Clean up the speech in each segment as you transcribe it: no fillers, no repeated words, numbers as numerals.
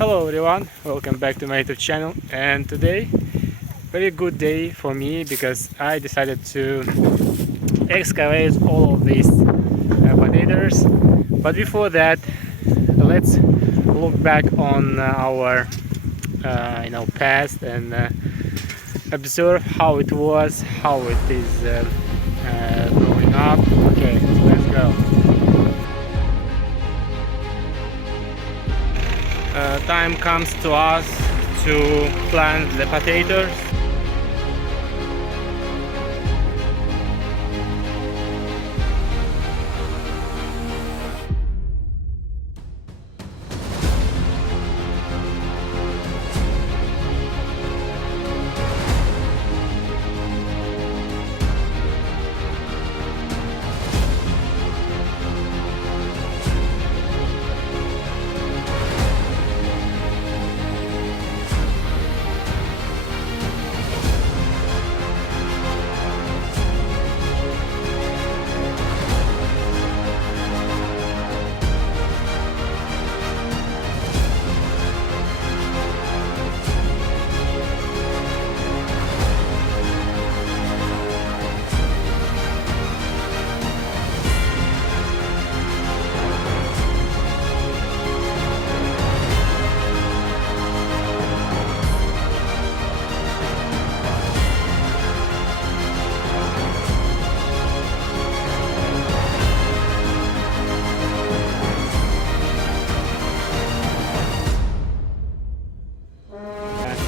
Hello everyone, welcome back to my YouTube channel. And today, very good day for me because I decided to excavate all of these potatoes. But before that, let's look back on our past and observe how it was, how it is growing up. Okay, so let's go. Time comes to us to plant the potatoes.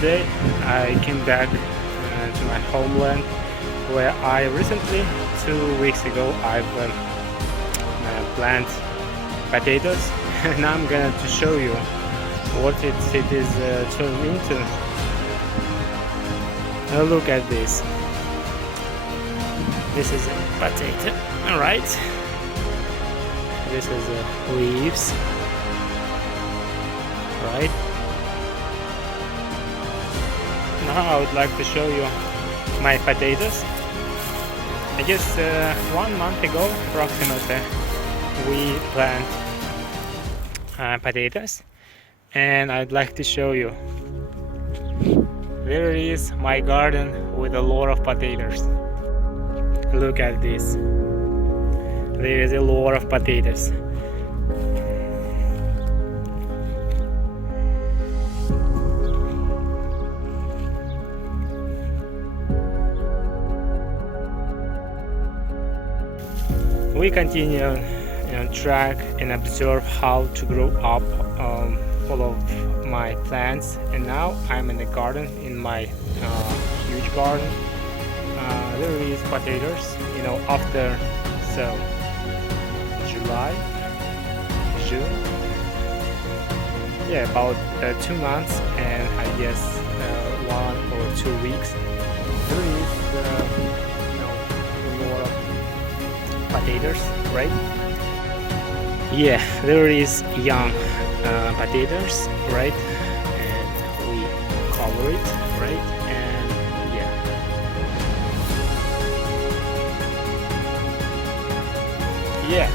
Today I came back to my homeland where I recently, 2 weeks ago, I've planted potatoes and I'm going to show you what it is turned into. Look at this. This is a potato, alright. This is leaves, right. Now I would like to show you my potatoes. I guess 1 month ago approximately we planted potatoes, and I'd like to show you. There is my garden with a lot of potatoes. Look at this. There is a lot of potatoes. We continue on track and observe how to grow up all of my plants, and now I'm in the garden, in my huge garden. There is potatoes, after July, June, yeah, about 2 months, and I guess 1 or 2 weeks. There is a lot of potatoes, right? Yeah, there is young potatoes, right? And we cover it, right? And yeah. Yeah,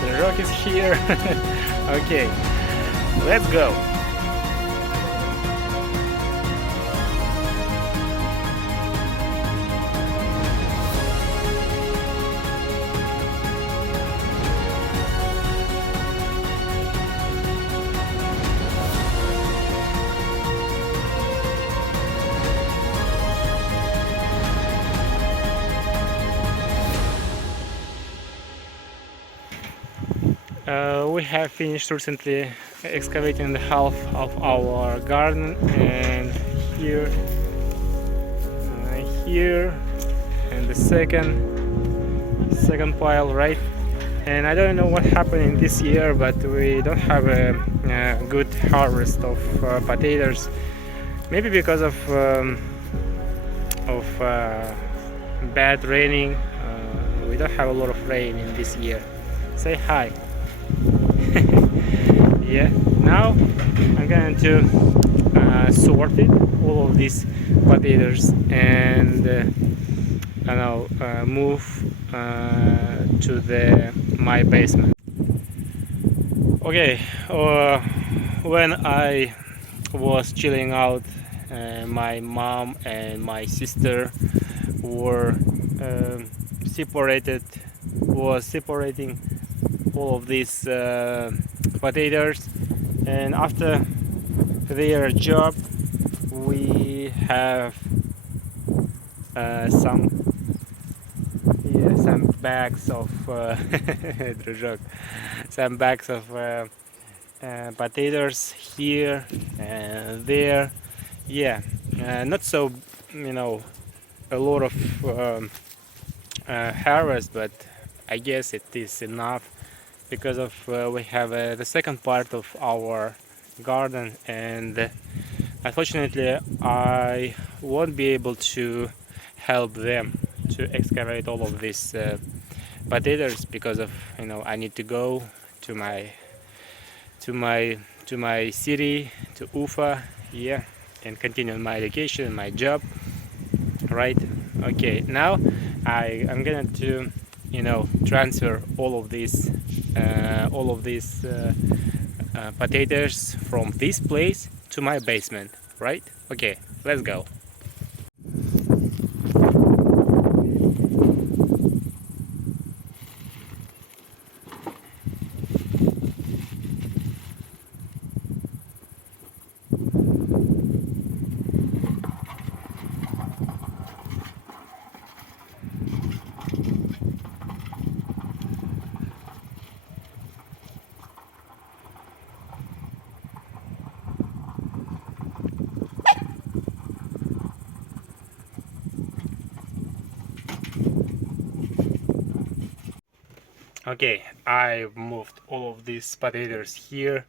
the rock is here. Okay, let's go. We have finished recently excavating the half of our garden, and here and the second pile, right? And I don't know what happened in this year, but we don't have a good harvest of potatoes. Maybe because of bad raining. We don't have a lot of rain in this year. Say hi. Yeah, now I'm going to sort it, all of these potatoes, and move to my basement. Okay, when I was chilling out, my mom and my sister were separated was separating all of these potatoes, and after their job we have some some bags of дружок, some bags of potatoes here and there. Yeah, not so, you know, a lot of harvest, but I guess it is enough because of we have the second part of our garden, and unfortunately I won't be able to help them to excavate all of these potatoes because of, you know, I need to go to my to my to my city, to Ufa, yeah, and continue my education, my job, right? Okay, now I'm gonna to, you know, transfer all of these potatoes from this place to my basement, right? Okay, let's go. Okay, I moved all of these potatoes here,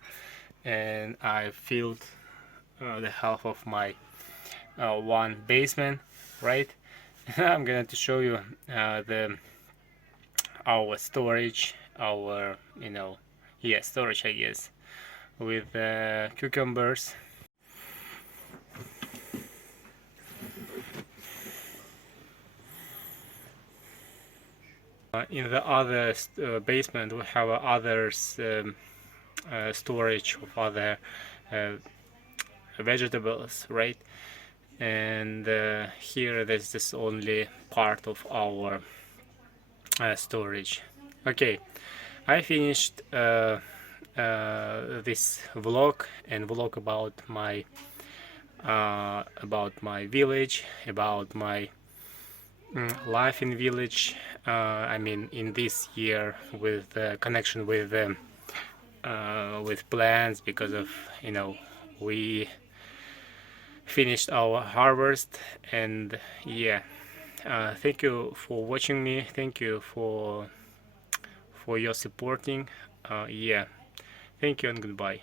and I filled the half of my one basement, right? I'm gonna to show you the our storage, our, you know, yeah, storage, I guess, with cucumbers. In the other basement we have others storage of other uh, vegetables, right? And here this is only part of our storage. Okay, I finished this vlog and vlog about my village, about my life in village. I mean, in this year, with connection with plants, because of, you know, we finished our harvest, and yeah, thank you for watching me. Thank you for your supporting. Yeah, thank you and goodbye.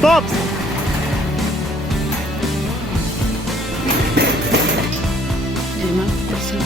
Stop! Дима, спасибо.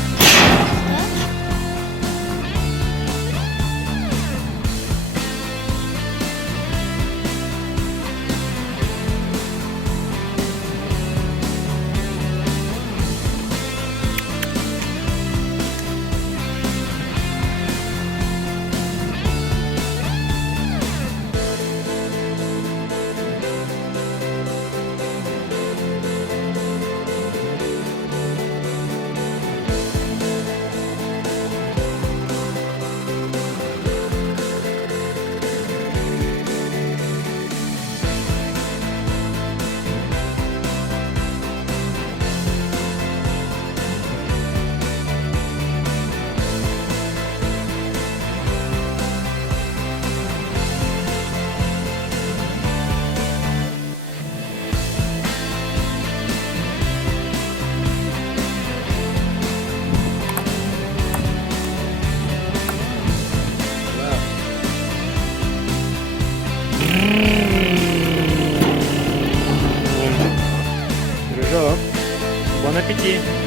Дружок, бон аппетит!